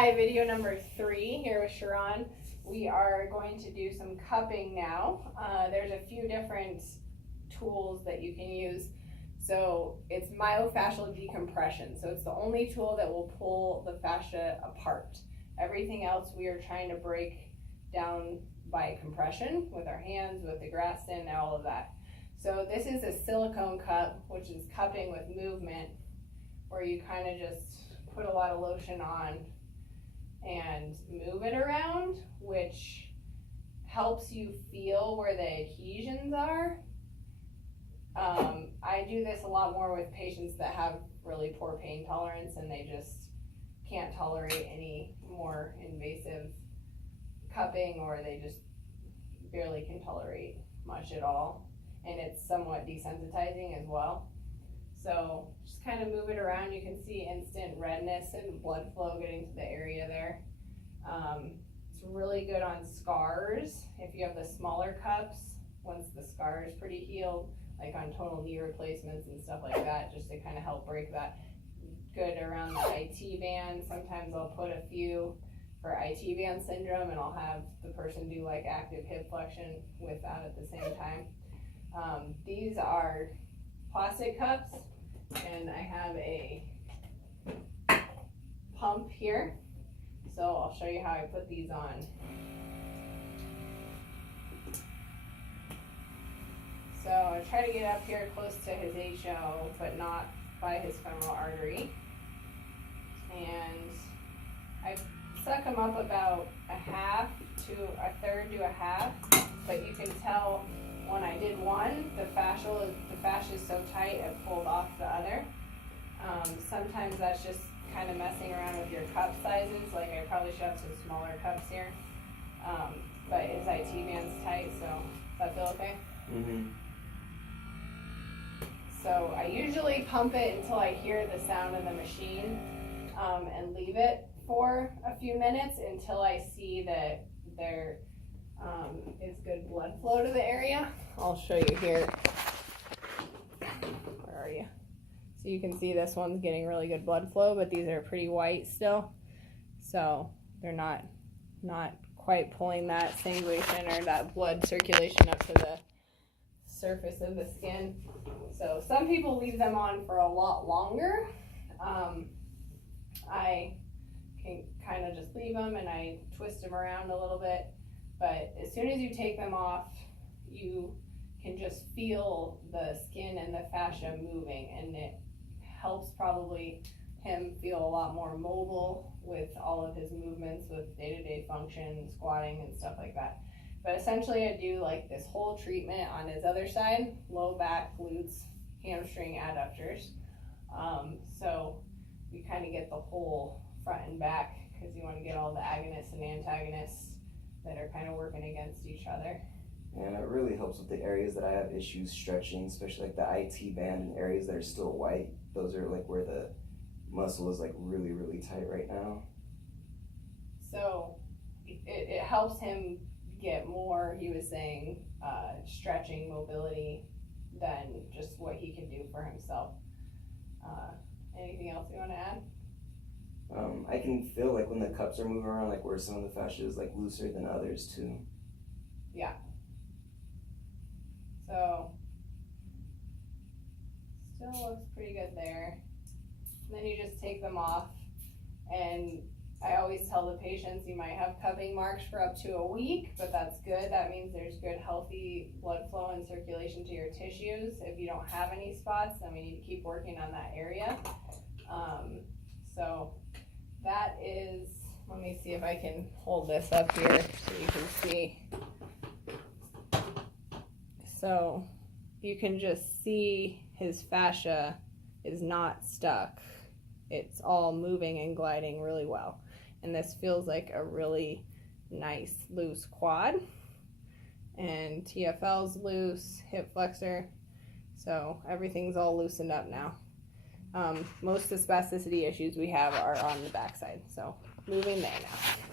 Hi, video number 3 here with Sharon. We are going to do some cupping now. There's a few different tools that you can use. So it's myofascial decompression. So it's the only tool that will pull the fascia apart. Everything else we are trying to break down by compression with our hands, with the Graston, and all of that. So this is a silicone cup, which is cupping with movement, where you kind of just put a lot of lotion on and move it around, which helps you feel where the adhesions are. I do this a lot more with patients that have really poor pain tolerance and they just can't tolerate any more invasive cupping, or they just barely can tolerate much at all, and it's somewhat desensitizing as well. So just kind of move it around. You can see instant redness and blood flow getting to the area there. It's really good on scars. If you have the smaller cups, once the scar is pretty healed, like on total knee replacements and stuff like that, just to kind of help break that. Good around the IT band. Sometimes I'll put a few for IT band syndrome, and I'll have the person do like active hip flexion with that at the same time. These are plastic cups, and I have a pump here, so I'll show you how I put these on. So I try to get up here close to his HO, but not by his femoral artery, and I suck him up about a third to a half, but you can tell when I did one, the fascia is so tight it pulled off the other. Sometimes that's just kind of messing around with your cup sizes. Like I probably should have some smaller cups here, but his IT band's tight, so does that feel okay? Mm-hmm. So I usually pump it until I hear the sound of the machine, and leave it for a few minutes until I see that there is good blood flow to the area. I'll show you here. Where are you? So you can see this one's getting really good blood flow, but these are pretty white still. So they're not quite pulling that sanguination or that blood circulation up to the surface of the skin. So some people leave them on for a lot longer. I can kind of just leave them and I twist them around a little bit, but as soon as you take them off, you can just feel the skin and the fascia moving, and it helps probably him feel a lot more mobile with all of his movements with day-to-day function, squatting and stuff like that. But essentially I do like this whole treatment on his other side, low back, glutes, hamstring, adductors. So you kind of get the whole front and back, because you want to get all the agonists and antagonists that are kind of working against each other. And it really helps with the areas that I have issues stretching, especially like the IT band and areas that are still white. Those are like where the muscle is like really, really tight right now. So it helps him get more, he was saying, stretching, mobility than just what he can do for himself. Anything else you want to add? I can feel like when the cups are moving around, like where some of the fascia is like looser than others too. Yeah. So still looks pretty good there. And then you just take them off, and I always tell the patients you might have cupping marks for up to a week, but that's good. That means there's good healthy blood flow and circulation to your tissues. If you don't have any spots, then we need to keep working on that area. So that is, let me see if I can hold this up here so you can see. So you can just see his fascia is not stuck. It's all moving and gliding really well. And this feels like a really nice loose quad. And TFL's loose, hip flexor. So everything's all loosened up now. Most of the spasticity issues we have are on the backside. So moving there now.